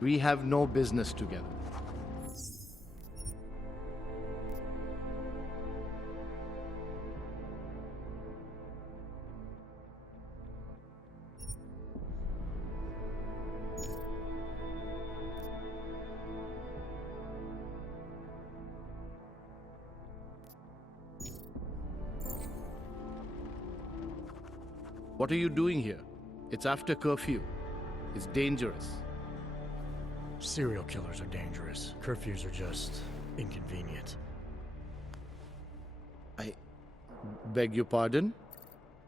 We have no business together. What are you doing here? It's after curfew. It's dangerous. Serial killers are dangerous. Curfews are just inconvenient. I beg your pardon?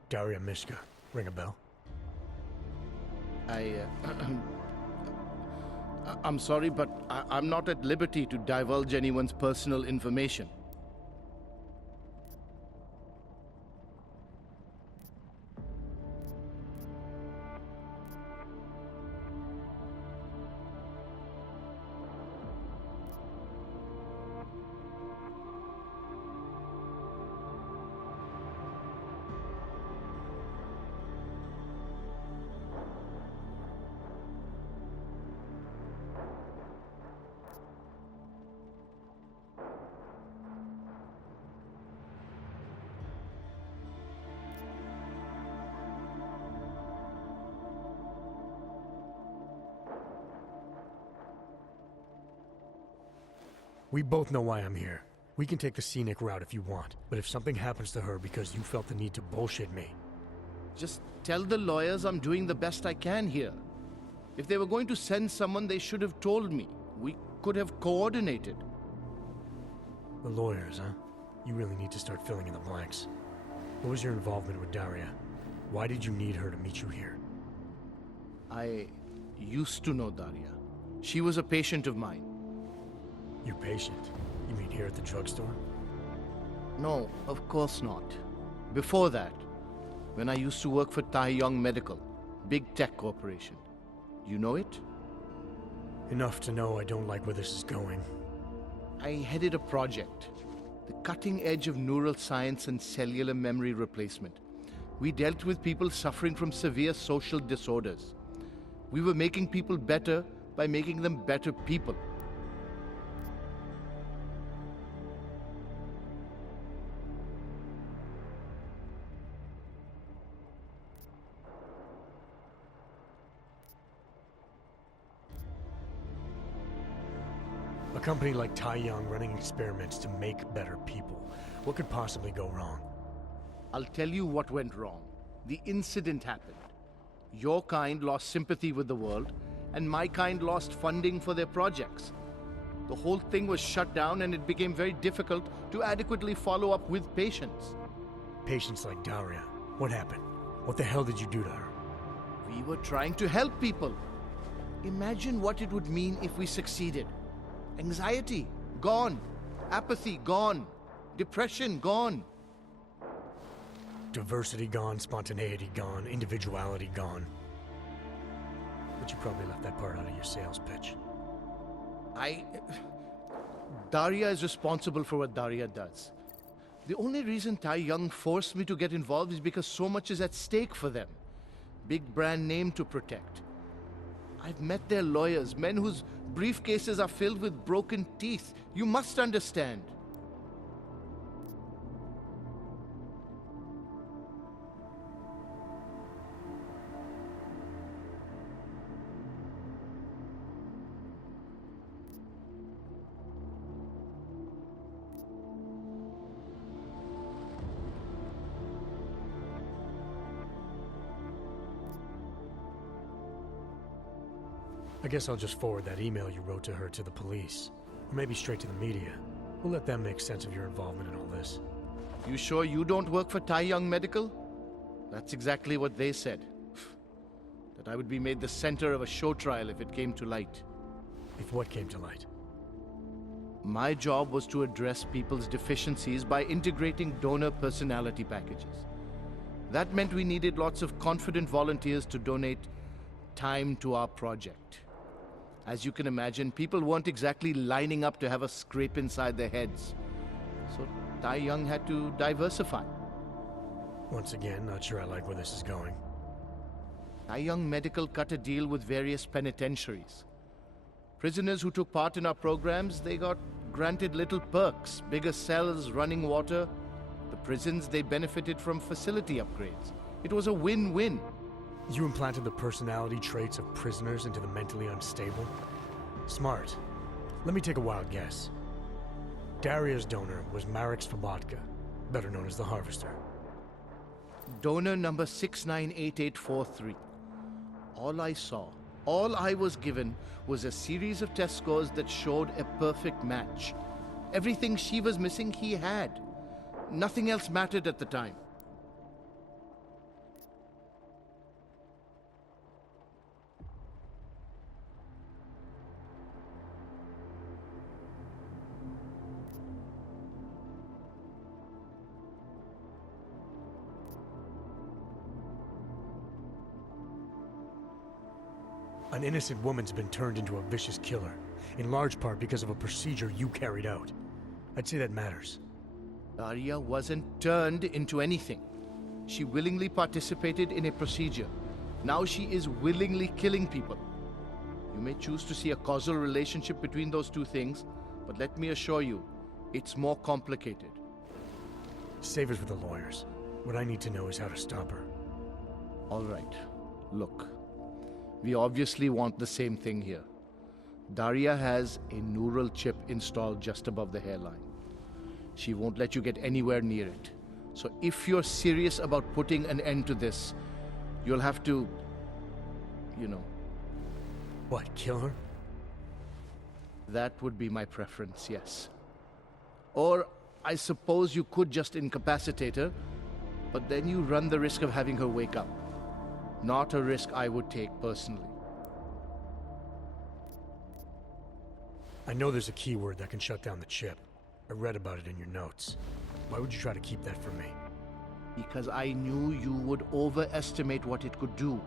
Daria Mishka. Ring a bell? I'm sorry, but I'm not at liberty to divulge anyone's personal information. We both know why I'm here. We can take the scenic route if you want, but if something happens to her because you felt the need to bullshit me... Just tell the lawyers I'm doing the best I can here. If they were going to send someone, they should have told me. We could have coordinated. The lawyers, huh? You really need to start filling in the blanks. What was your involvement with Daria? Why did you need her to meet you here? I used to know Daria. She was a patient of mine. Your patient? You mean here at the drugstore? No, of course not. Before that, when I used to work for Taeyong Medical, big tech corporation. You know it? Enough to know I don't like where this is going. I headed a project, the cutting edge of neural science and cellular memory replacement. We dealt with people suffering from severe social disorders. We were making people better by making them better people. A company like Taeyong running experiments to make better people. What could possibly go wrong? I'll tell you what went wrong. The incident happened. Your kind lost sympathy with the world, and my kind lost funding for their projects. The whole thing was shut down, and it became very difficult to adequately follow up with patients. Patients like Daria. What happened? What the hell did you do to her? We were trying to help people. Imagine what it would mean if we succeeded. Anxiety, gone. Apathy, gone. Depression, gone. Diversity gone, spontaneity gone, individuality gone. But you probably left that part out of your sales pitch. Daria is responsible for what Daria does. The only reason Taeyong forced me to get involved is because so much is at stake for them. Big brand name to protect. I've met their lawyers, men whose briefcases are filled with broken teeth. You must understand. I guess I'll just forward that email you wrote to her to the police. Or maybe straight to the media. We'll let them make sense of your involvement in all this. You sure you don't work for Taeyong Medical? That's exactly what they said. That I would be made the center of a show trial if it came to light. If what came to light? My job was to address people's deficiencies by integrating donor personality packages. That meant we needed lots of confident volunteers to donate time to our project. As you can imagine, people weren't exactly lining up to have a scrape inside their heads. So Taeyong had to diversify. Once again, not sure I like where this is going. Taeyong Medical cut a deal with various penitentiaries. Prisoners who took part in our programs, they got granted little perks, bigger cells, running water. The prisons, they benefited from facility upgrades. It was a win-win. You implanted the personality traits of prisoners into the mentally unstable? Smart. Let me take a wild guess. Daria's donor was Marek Svobotka, better known as the Harvester. Donor number 698843. All I saw, all I was given, was a series of test scores that showed a perfect match. Everything she was missing, he had. Nothing else mattered at the time. An innocent woman's been turned into a vicious killer, in large part because of a procedure you carried out. I'd say that matters. Daria wasn't turned into anything. She willingly participated in a procedure. Now she is willingly killing people. You may choose to see a causal relationship between those two things, but let me assure you, it's more complicated. Save it for the lawyers. What I need to know is how to stop her. All right. Look. We obviously want the same thing here. Daria has a neural chip installed just above the hairline. She won't let you get anywhere near it. So if you're serious about putting an end to this, you'll have to, What, kill her? That would be my preference, yes. Or I suppose you could just incapacitate her, but then you run the risk of having her wake up. Not a risk I would take personally. I know there's a keyword that can shut down the chip. I read about it in your notes. Why would you try to keep that from me? Because I knew you would overestimate what it could do.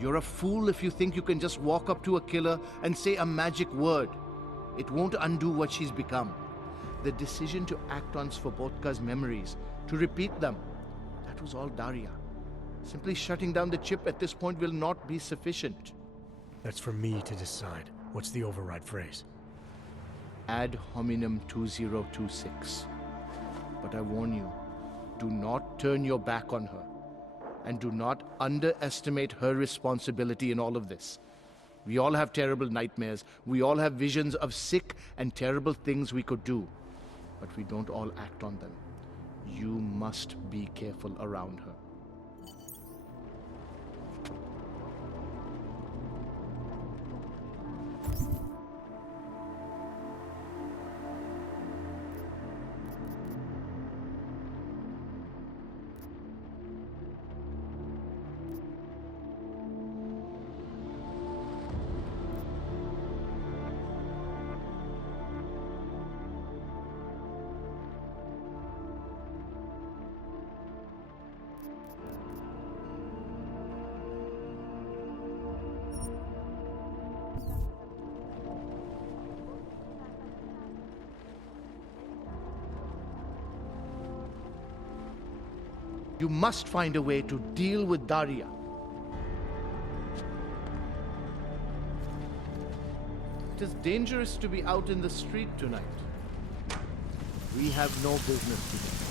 You're a fool if you think you can just walk up to a killer and say a magic word. It won't undo what she's become. The decision to act on Svobodka's memories, to repeat them, that was all Daria. Simply shutting down the chip at this point will not be sufficient. That's for me to decide. What's the override phrase? Ad hominem 2026. But I warn you, do not turn your back on her. And do not underestimate her responsibility in all of this. We all have terrible nightmares. We all have visions of sick and terrible things we could do. But we don't all act on them. You must be careful around her. You must find a way to deal with Daria. It is dangerous to be out in the street tonight. We have no business today.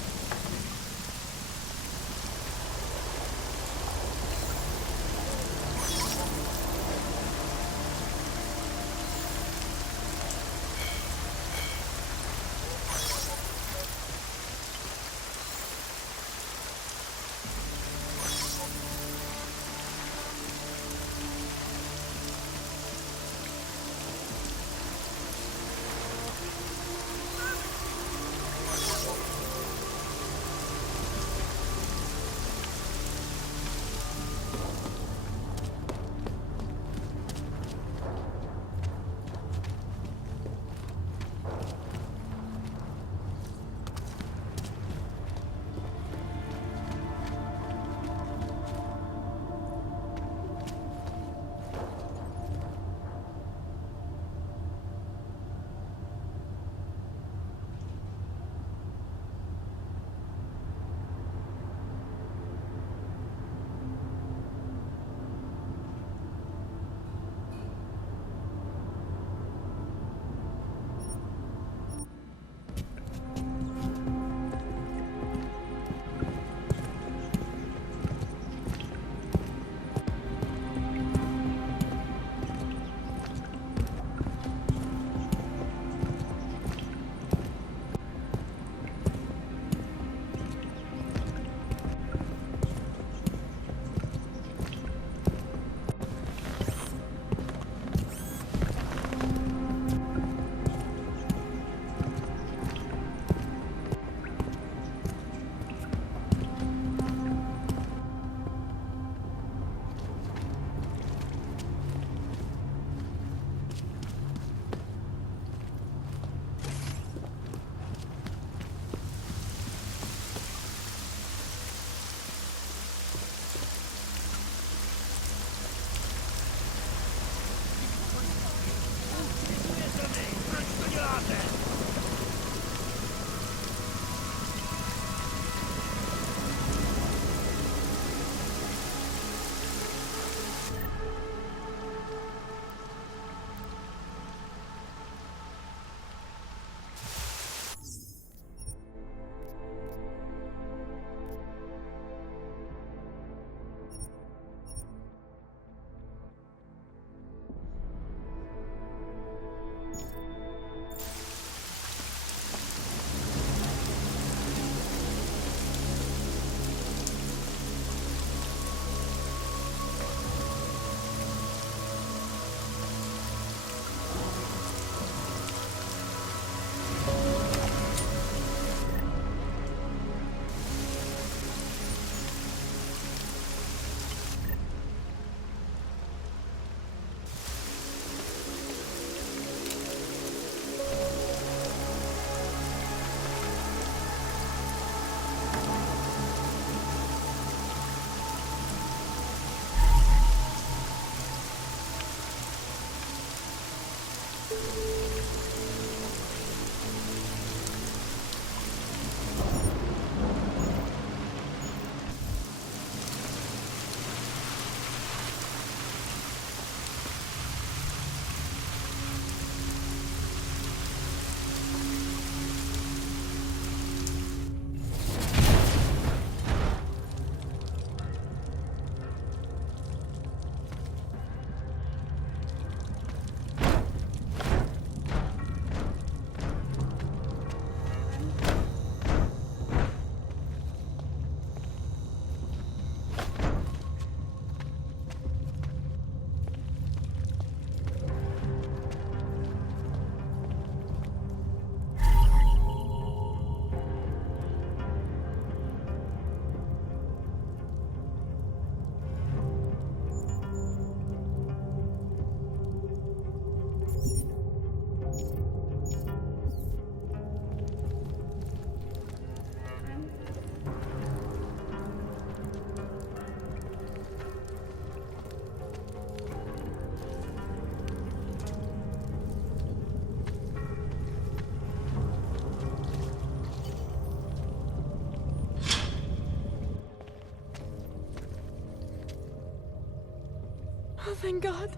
thank God.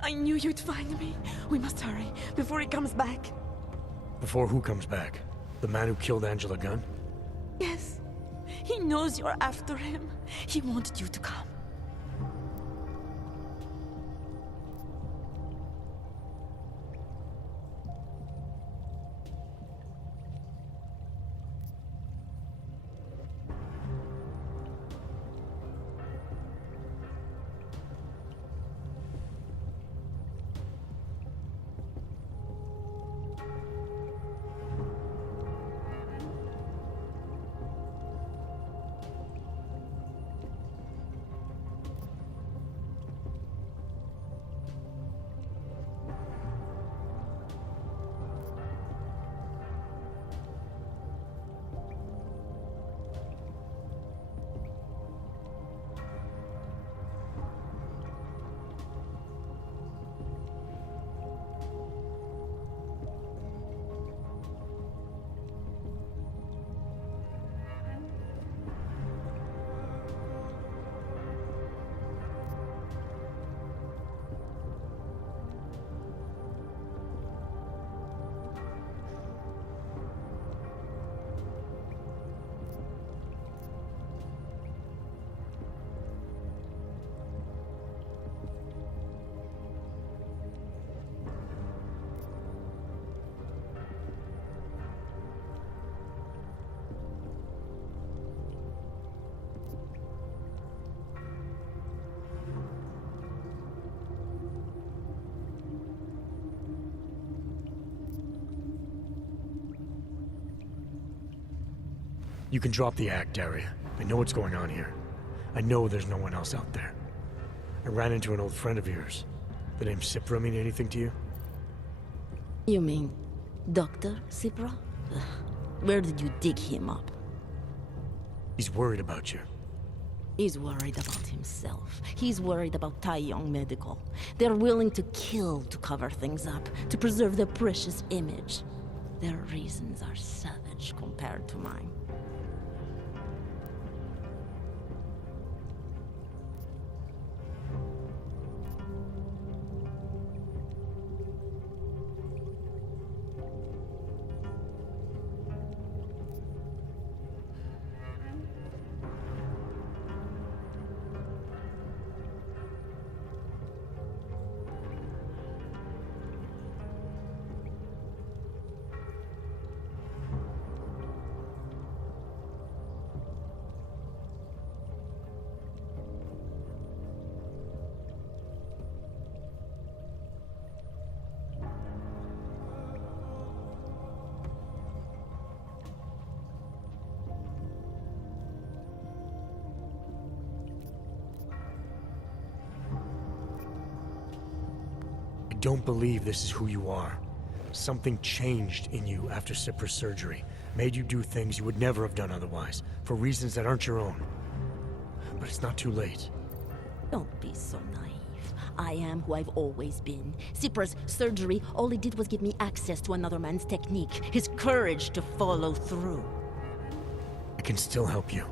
I knew you'd find me. We must hurry, before he comes back. Before who comes back? The man who killed Angela Gunn? Yes. He knows you're after him. He wanted you to come. You can drop the act, Daria. I know what's going on here. I know there's no one else out there. I ran into an old friend of yours. The name Cipra mean anything to you? You mean Dr. Cipra? Ugh. Where did you dig him up? He's worried about you. He's worried about himself. He's worried about Taiyong Medical. They're willing to kill to cover things up, to preserve their precious image. Their reasons are savage compared to mine. I don't believe this is who you are. Something changed in you after Cipra's surgery. Made you do things you would never have done otherwise, for reasons that aren't your own. But it's not too late. Don't be so naive. I am who I've always been. Cipra's surgery, all it did was give me access to another man's technique, his courage to follow through. I can still help you.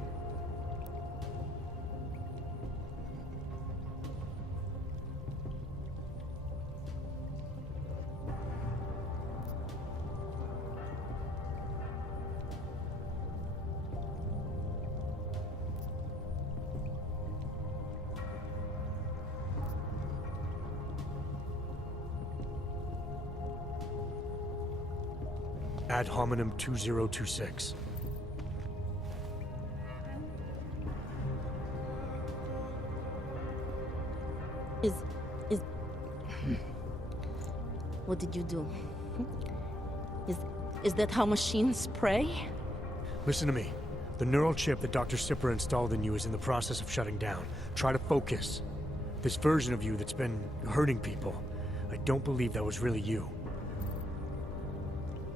Ad hominem 2026. What did you do? Is that how machines pray? Listen to me. The neural chip that Dr. Cipra installed in you is in the process of shutting down. Try to focus. This version of you that's been hurting people, I don't believe that was really you.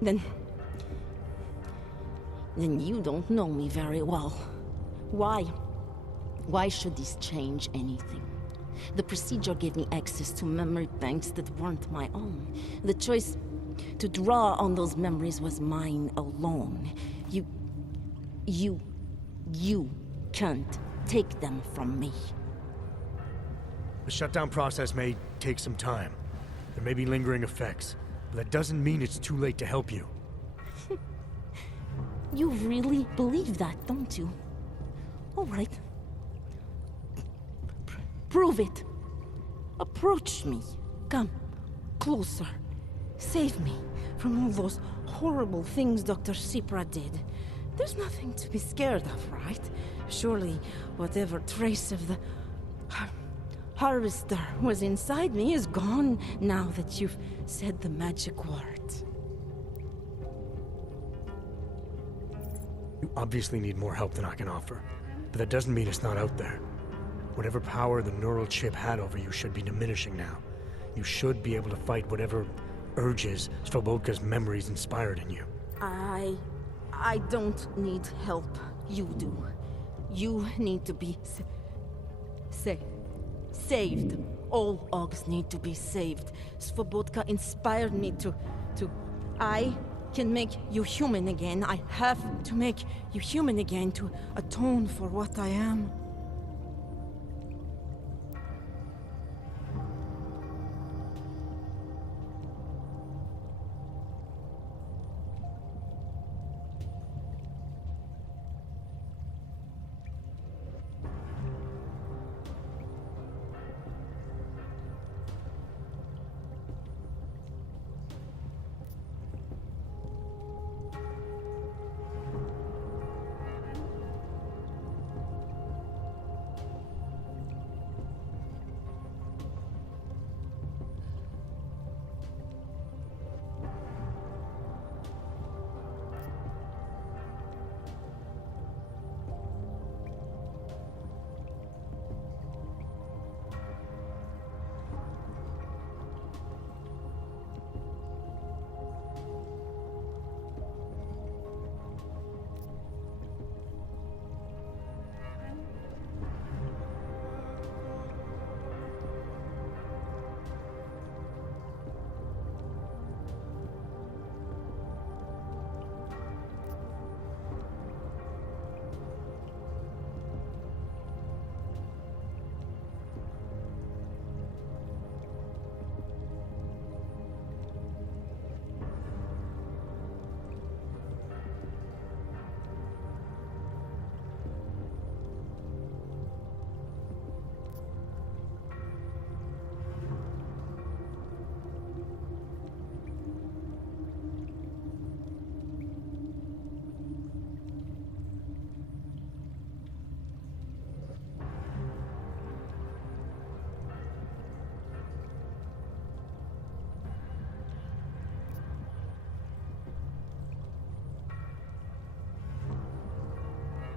Then you don't know me very well. Why? Why should this change anything? The procedure gave me access to memory banks that weren't my own. The choice to draw on those memories was mine alone. You can't take them from me. The shutdown process may take some time. There may be lingering effects, but that doesn't mean it's too late to help you. You really believe that, don't you? All right. Prove it. Approach me. Come. Closer. Save me from all those horrible things Dr. Sipra did. There's nothing to be scared of, right? Surely, whatever trace of the harvester was inside me is gone now that you've said the magic words. You obviously need more help than I can offer, but that doesn't mean it's not out there. Whatever power the neural chip had over you should be diminishing now. You should be able to fight whatever urges Svobodka's memories inspired in you. I don't need help. You do. You need to be saved. All Ogs need to be saved. Svobodka inspired me to... I can make you human again. I have to make you human again to atone for what I am.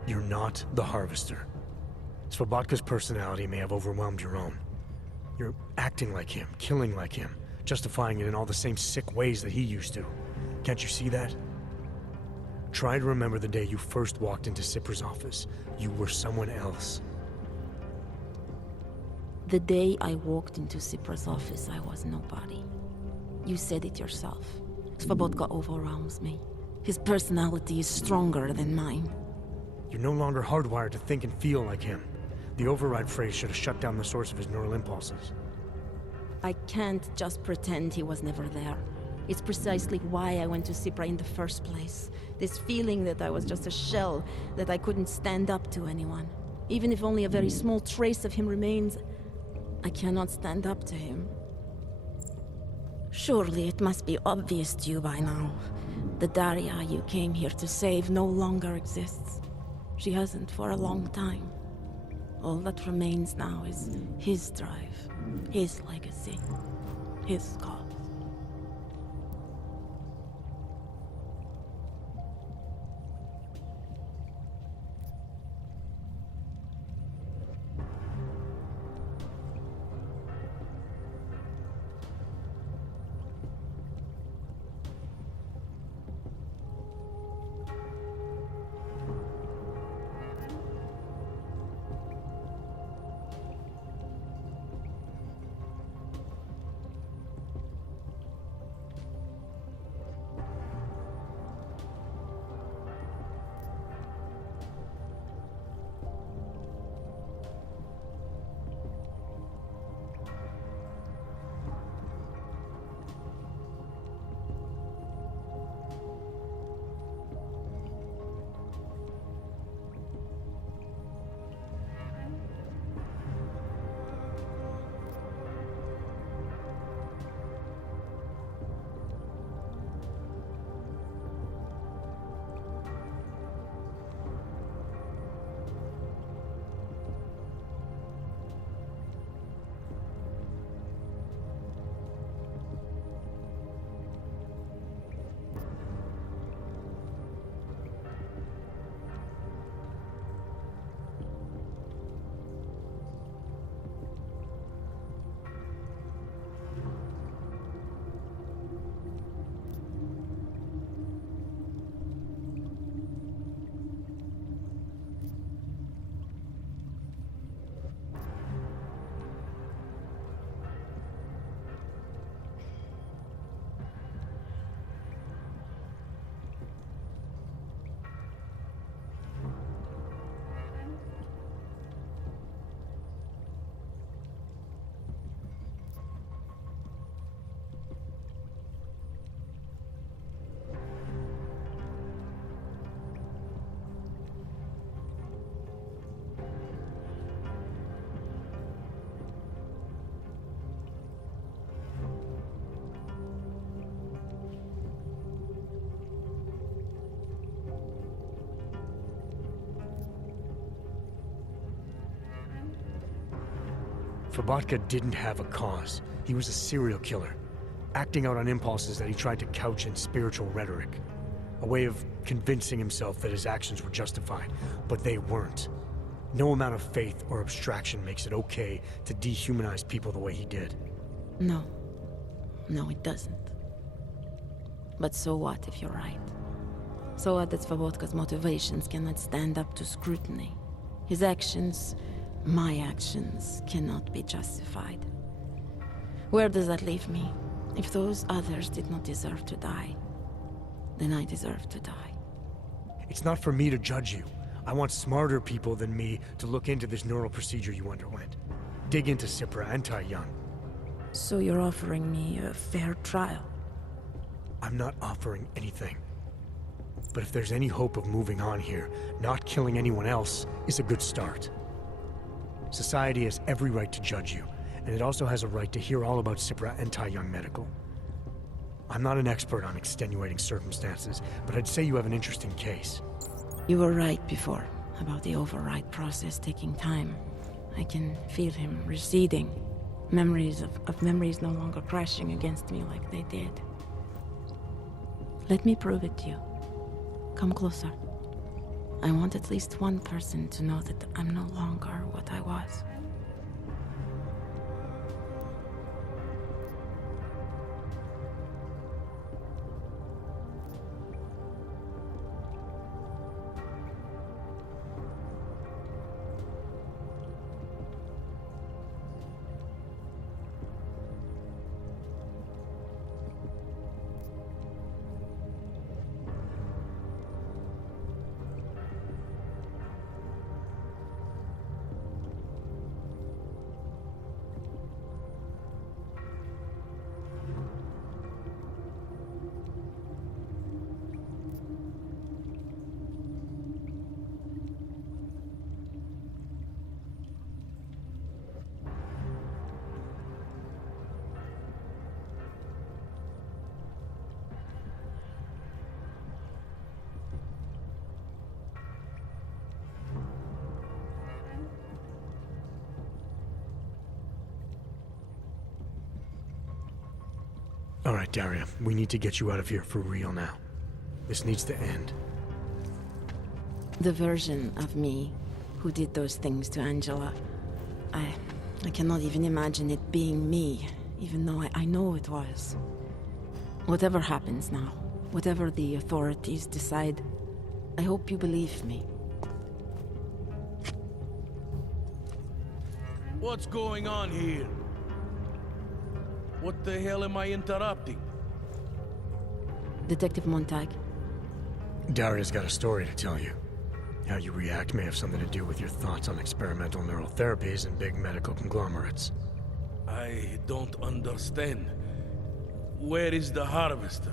You're not the Harvester. Svobodka's personality may have overwhelmed your own. You're acting like him, killing like him, justifying it in all the same sick ways that he used to. Can't you see that? Try to remember the day you first walked into Sipra's office. You were someone else. The day I walked into Sipra's office, I was nobody. You said it yourself. Svobodka overwhelms me. His personality is stronger than mine. You're no longer hardwired to think and feel like him. The override phrase should have shut down the source of his neural impulses. I can't just pretend he was never there. It's precisely why I went to Sipra in the first place. This feeling that I was just a shell, that I couldn't stand up to anyone. Even if only a very small trace of him remains, I cannot stand up to him. Surely it must be obvious to you by now. The Daria you came here to save no longer exists. She hasn't for a long time. All that remains now is his drive, his legacy, his cause. Fabatka didn't have a cause. He was a serial killer, acting out on impulses that he tried to couch in spiritual rhetoric. A way of convincing himself that his actions were justified, but they weren't. No amount of faith or abstraction makes it okay to dehumanize people the way he did. No. No, it doesn't. But so what if you're right? So what that Svobodka's motivations cannot stand up to scrutiny? His actions, my actions, cannot be justified. Where does that leave me? If those others did not deserve to die, then I deserve to die. It's not for me to judge you. I want smarter people than me to look into this neural procedure you underwent. Dig into Cipra and Tai Young. So you're offering me a fair trial? I'm not offering anything. But if there's any hope of moving on here, not killing anyone else is a good start. Society has every right to judge you, and it also has a right to hear all about Cipra and Tai Young Medical. I'm not an expert on extenuating circumstances, but I'd say you have an interesting case. You were right before, about the override process taking time. I can feel him receding. Memories of memories no longer crashing against me like they did. Let me prove it to you. Come closer. I want at least one person to know that I'm no longer what I was. All right, Daria, we need to get you out of here for real now. This needs to end. The version of me who did those things to Angela, I cannot even imagine it being me, even though I know it was. Whatever happens now, whatever the authorities decide, I hope you believe me. What's going on here? What the hell am I interrupting? Detective Montag, Daria's got a story to tell you. How you react may have something to do with your thoughts on experimental neural therapies and big medical conglomerates. I don't understand. Where is the harvester?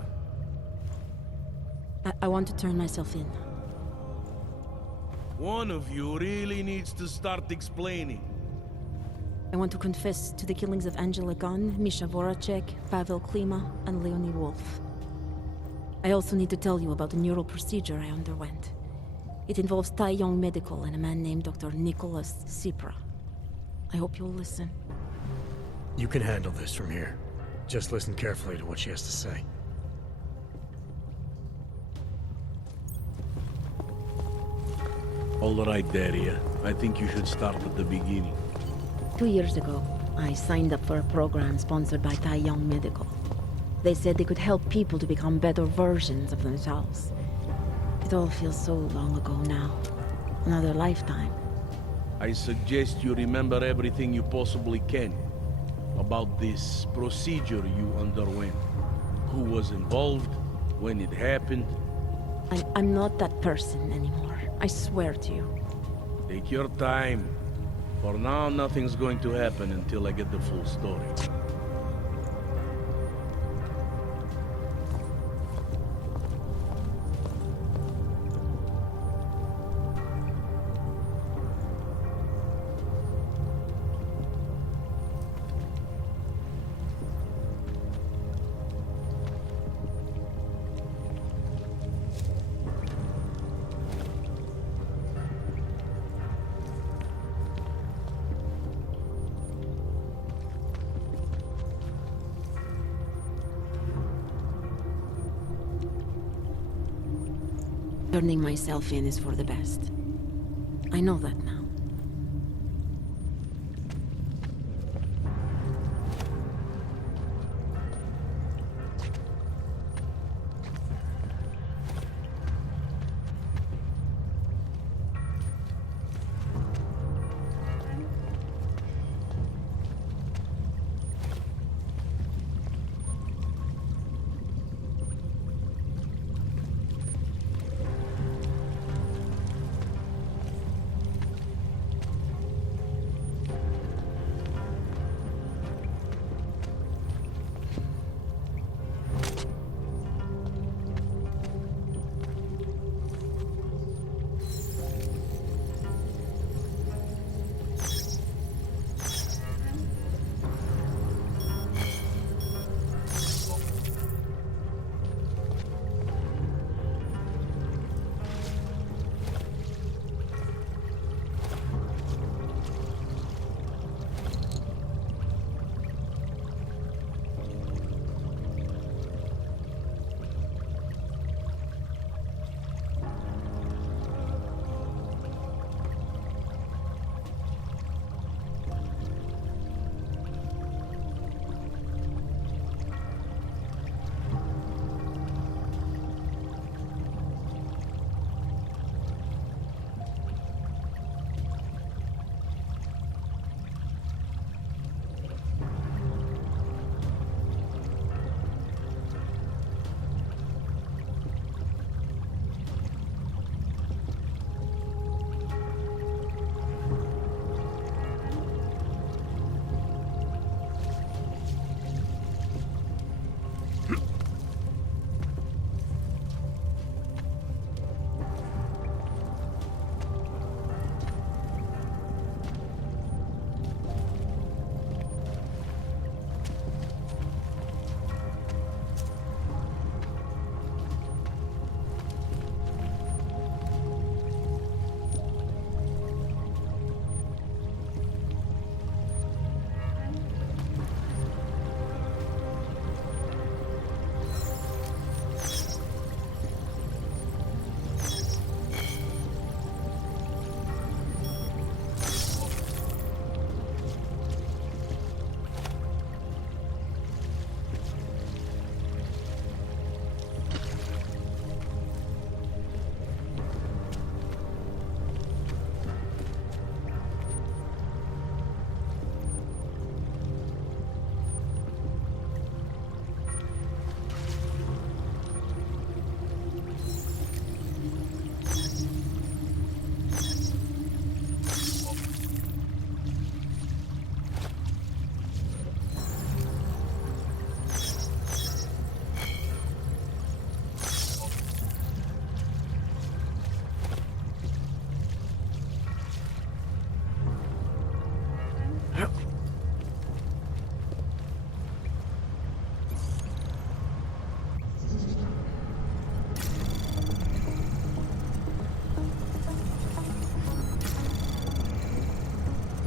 I want to turn myself in. One of you really needs to start explaining. I want to confess to the killings of Angela Gunn, Misha Voracek, Pavel Klima, and Leonie Wolf. I also need to tell you about the neural procedure I underwent. It involves Tai Young Medical and a man named Dr. Nicholas Cipra. I hope you'll listen. You can handle this from here. Just listen carefully to what she has to say. All right, Daria. I think you should start at the beginning. 2 years ago, I signed up for a program sponsored by Tai Young Medical. They said they could help people to become better versions of themselves. It all feels so long ago now. Another lifetime. I suggest you remember everything you possibly can about this procedure you underwent. Who was involved, when it happened. I'm not that person anymore. I swear to you. Take your time. For now, nothing's going to happen until I get the full story. turning myself in is for the best. I know that now.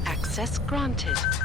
Access granted.